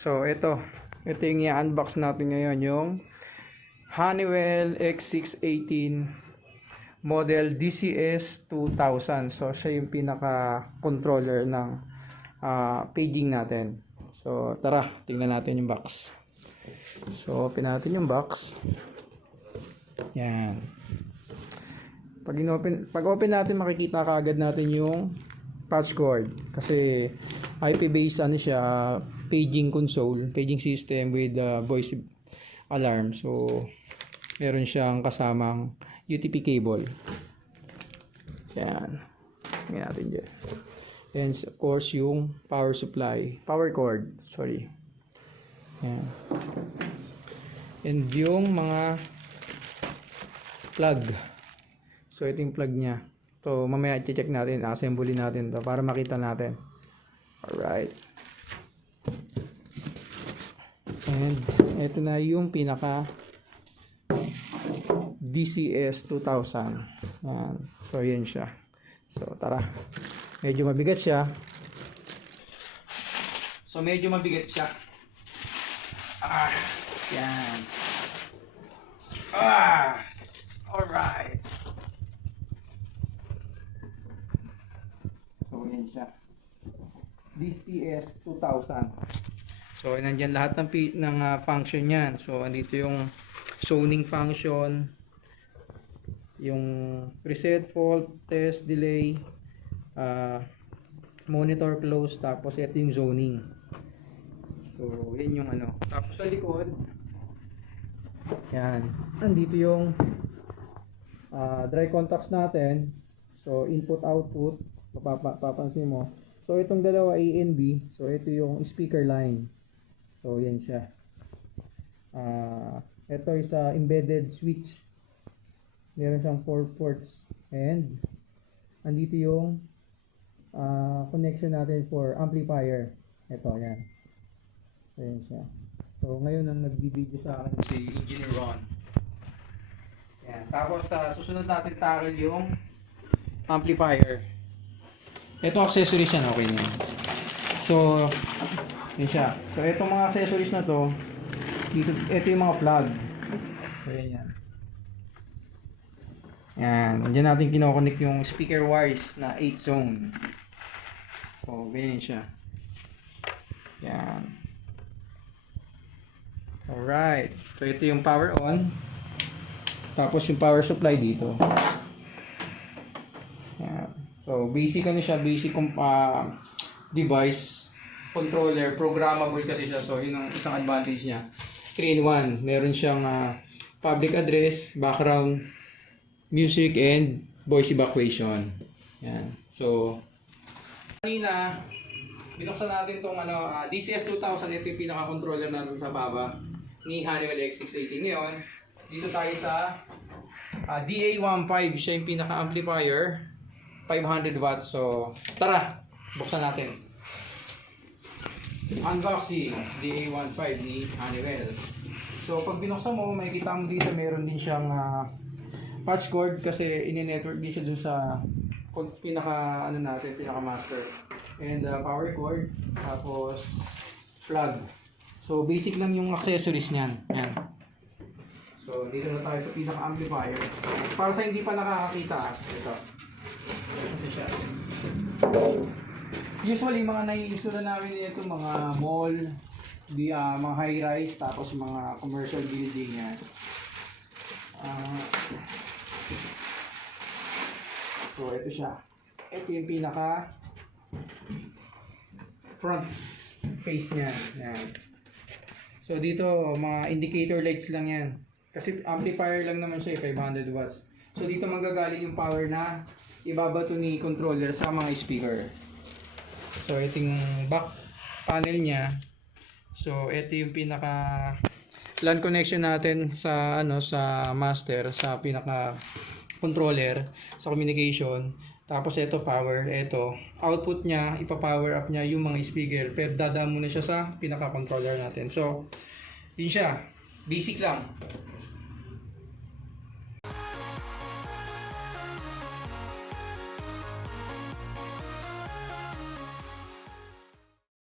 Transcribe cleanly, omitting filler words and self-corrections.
So ito yung i-unbox natin ngayon, yung Honeywell X618 model DCS 2000. So siya yung pinaka controller ng paging natin. So tara, tingnan natin yung box. So open natin yung box. Yan. Pag open natin, makikita kaagad natin yung patch cord kasi IP based ano siya, paging console, paging system with voice alarm. So meron siyang kasamang UTP cable. Yan. Tingnan natin dyan. And of course yung power cord, sorry. Yan. And yung mga plug. So ito yung plug niya. So mamaya i-check natin, assembly natin to para makita natin. Alright. And ito na yung pinaka DCS 2000. Yan. So yan siya. So tara. Medyo mabigat siya. Yan. Alright. So yan siya. DCS 2000. So nandiyan lahat ng function niyan. So andito yung zoning function, yung preset, fault, test, delay, monitor close, tapos ito yung zoning. So yan yung ano. Tapos sa likod, yan, andito yung dry contacts natin. So input output, papansin mo. So itong dalawa A and B. So ito yung speaker line. So yan siya. Ito is embedded switch. Meron siyang 4 ports. And andito yung connection natin for amplifier. Ito, yan. So yan siya. So ngayon ang nag-video sa akin si Engineer Ron. Yan. Tapos susunod natin tackle yung amplifier. Ito accessories yan, okay na. So yun siya. So itong mga accessories na to, dito, ito yung mga plug. So yan. Yan. Diyan natin kinoconnect yung speaker wires na 8 zone. So ganyan siya. Yan. Alright. So ito yung power on. Tapos yung power supply dito. Yan. So basic ano siya, basic device controller, programmable kasi siya. So yun ang isang advantage niya. 3-in-1. Meron siyang public address, background, music, and voice evacuation. Yan. So kanina binuksan natin tong DCS 2000. Ito yung pinaka controller natin sa baba ni Honeywell X618. Ngayon dito tayo sa DA15. Siya yung pinaka amplifier, 500 watts. So tara, buksan natin. Unboxing DA15 ni Honeywell. So pag binuksan mo, makikita mo dito meron din siyang patch cord kasi ini-network din siya dun sa pinaka pinaka master. And power cord, tapos plug. So basic lang yung accessories niyan. Yan. So dito na tayo sa pinaka amplifier. Para sa hindi pa nakakakita, ito. Ito siya. Usually mga nai-install namin dito mga mall, mga high-rise, tapos mga commercial building yan. So ito siya. Ito yung pinaka front face niya. Yan. So dito mga indicator lights lang yan. Kasi amplifier lang naman siya, 500 watts. So dito manggagaling yung power na ibabato ni controller sa mga speaker. So ito yung back panel niya. So ito yung pinaka LAN connection natin sa sa master, sa pinaka controller, sa communication. Tapos ito power, ito output niya, ipa-power up niya yung mga speaker. Pero dadaan muna siya sa pinaka controller natin. So yun siya, basic lang.